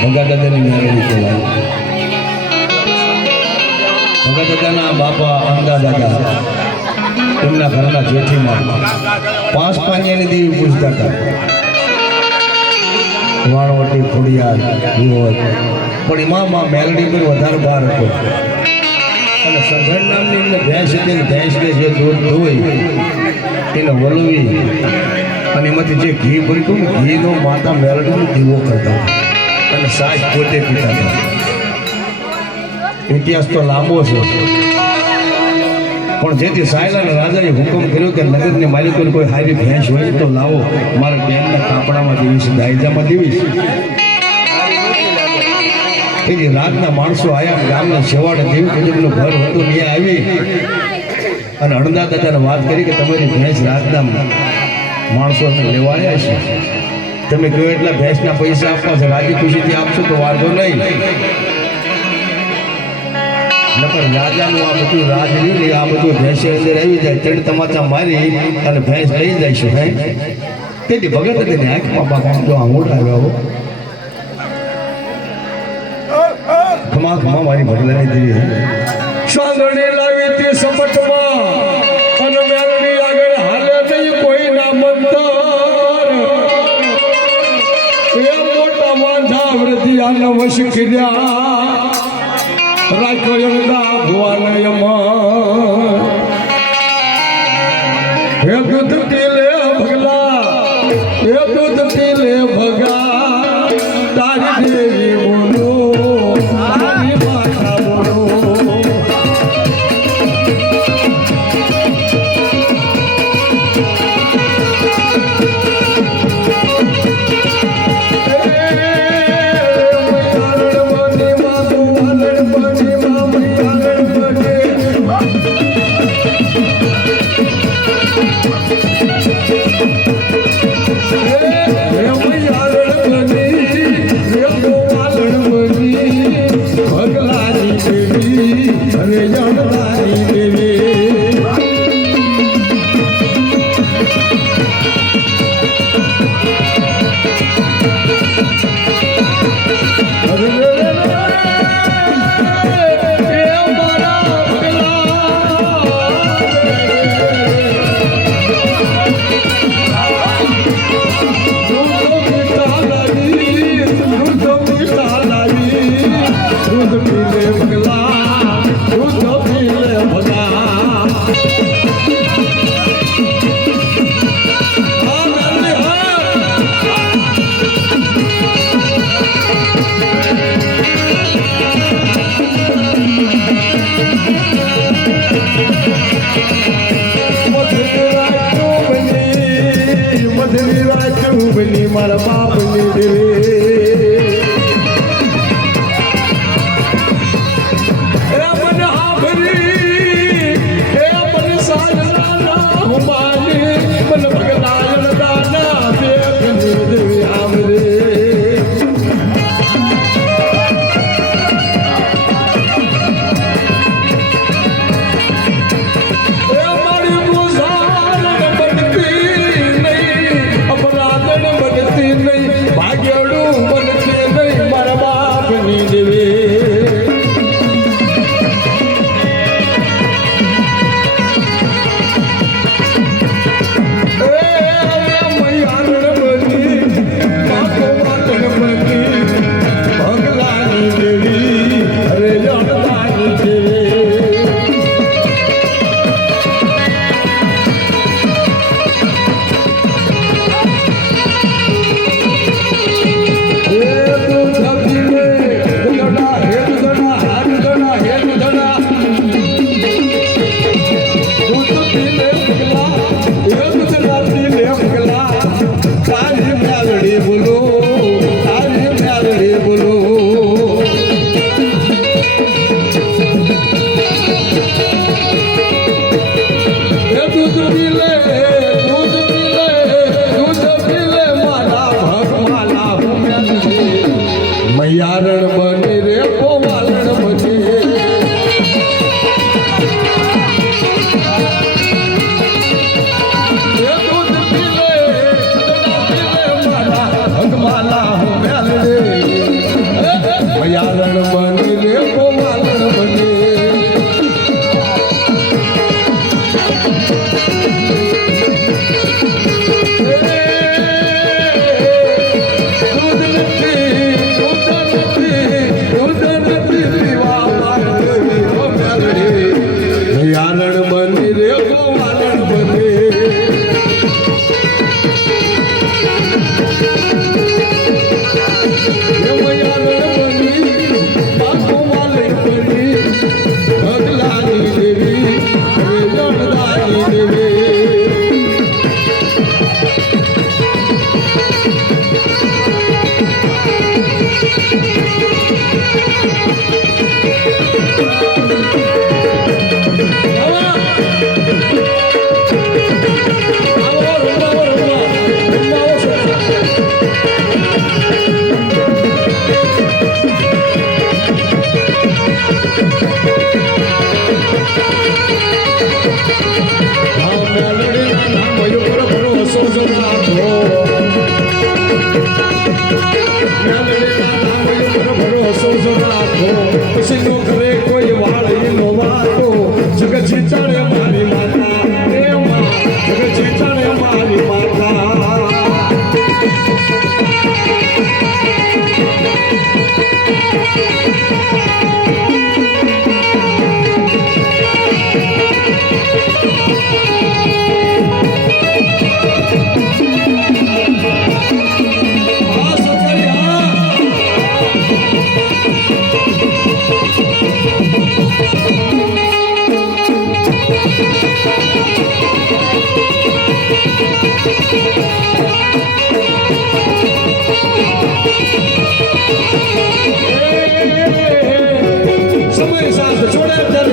ભગા દાદાની મેળવી કહેવાય. ભગાદાદાના બાપા અંદા દાદા એમના ઘરના જેઠીમાં પાંચ પાંચની દેવી પૂજતા હતા. વાણવટી, ખોડિયાર હતો પણ એમાં મેલડી પર વધારે ભાર હતો. અને સઘન નામની એમને ભેંસ હતી ભેંસને જે દૂધ ધોઈ, એને વલવી. અને એમાંથી જે ઘી ભરતું ઘીનો માતા મેલડીનો દીવો કરતા અને સાસ પોતે પીતા ઇતિહાસ તો લાંબો છે. પણ જેથી સાયલા રાજાએ હુકમ કર્યો કે નગરની માલિકોને કોઈ હારી ભેંસ હોય તો લાવો. મારા બેનના કાપડામાં દેવીશ દાયજામાં દેવીશ તેથી રાતના માણસો આયા, ગામના છેવાડે દેવી કુટુંબનું ઘર હતું, ત્યાં આવી. અને અણદા દાદાને વાત કરી કે તમારી ભેંસ રાતના માણસો લેવા આવ્યા છે. તમે કહો એટલા ભેંસના પૈસા આપવા છે, રાજી ખુશીથી આપશો તો વાંધો નહીં. રાજાનું આ બધું રાજ રહ્યું ને આ બધું ભેંસે અંદર આવી જાય, ત્રણ તમાચા મારી અને ભેંસ લઈ છે હે? તેથી ભગત તેને આંખમાં બાપા જો આંગોડ આવ્યો ખમા ખમા મારી ભગલાની દેવી સાંદણી લાવી તે સપટમાં. વશ કર્યા. રાખ્યો એમના ભુવાનયમાં. હે દૂધ પીલે ભગલા હે દૂધ પીલે ભગા. તારી દેવી દેવી મારા બાપની દેવી always has the short end